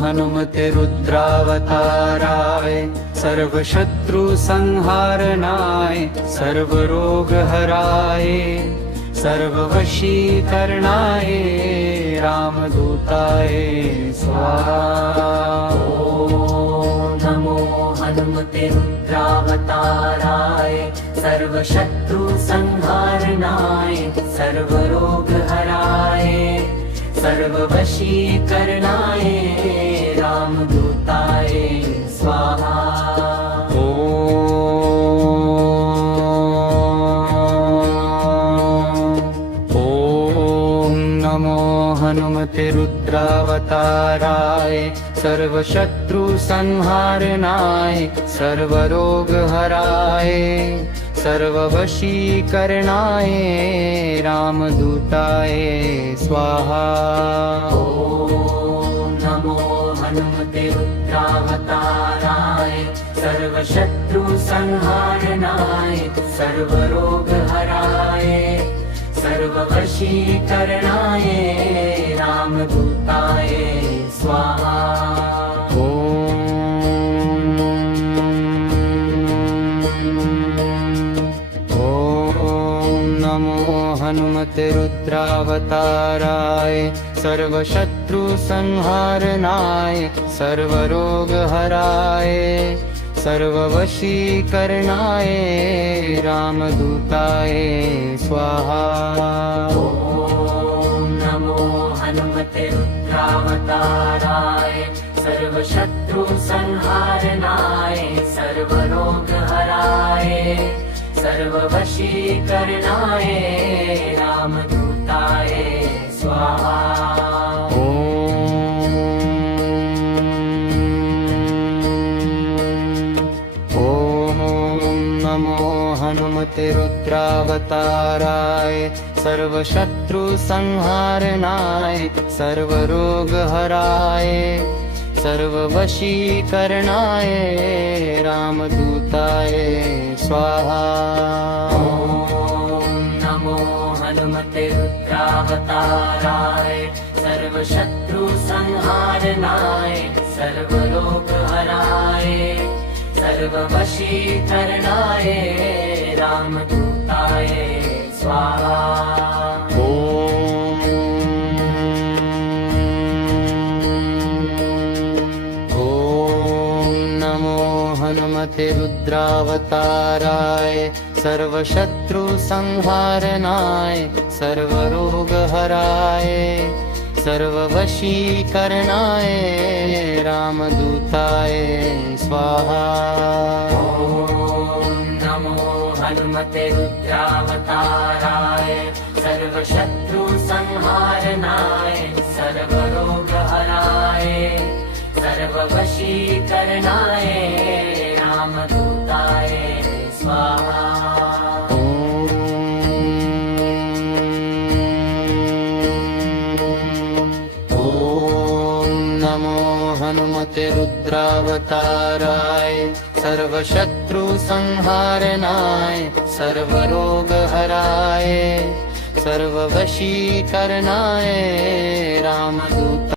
हनुमते रुद्रावताराय सर्वशत्रु संहारनाय सर्वरोगहराय सर्ववशीकरणाय रामदूताय स्वाहा। नमो हनुमते रुद्रावताराय सर्वशत्रु संहारनाय सर्वरोगहराय सर्ववशीकरणाय रामदूताय स्वाहा। नमो हनुमते रुद्रावताराय सर्वशत्रु संहारनाय सर्वरोगहराय सर्ववशीकरणाय रामदूताय स्वाहा। नमो हनुमते रुद्रावताराय सर्वशत्रु संहारनाय सर्वरोगहराय सर्ववशीकरणाय रामदूताय स्वाहा। नमो हनुमते रुद्रावताराय सर्वशत्रु संहारनाय सर्वरोगहराय सर्ववशीकरणाय रामदूताय स्वाहा। नमो हनुमते रुद्रावताराय सर्वशत्रु संहारनाय सर्वरोगहराय सर्ववशीकरणाय रामदूताय स्वाहा। नमो हनुमते रुद्रावताराय सर्वशत्रु संहारनाय सर्वरोगहराय सर्ववशीकरणाय रामदूताय स्वाहा। नमो हनुमते रुद्रावताराय सर्वशत्रु संहारनाय सर्वरोगहराय सर्ववशीकरणाय रामदूताय स्वाहा। नमो हनुमते रुद्रावताराय सर्वशत्रु संहारनाय सर्वरोगहराय सर्ववशीकरणाय रामदूताय स्वाहा। नमो हनुमते रुद्रावताराय सर्वशत्रु संहारनाय सर्वरोगहराय सर्ववशीकरणाय रामदूताय स्वाहा। नमो हनुमते रुद्रावताराय सर्वशत्रु संहारनाय सर्वरोगहराय सर्ववशीकरणाय रामदूताय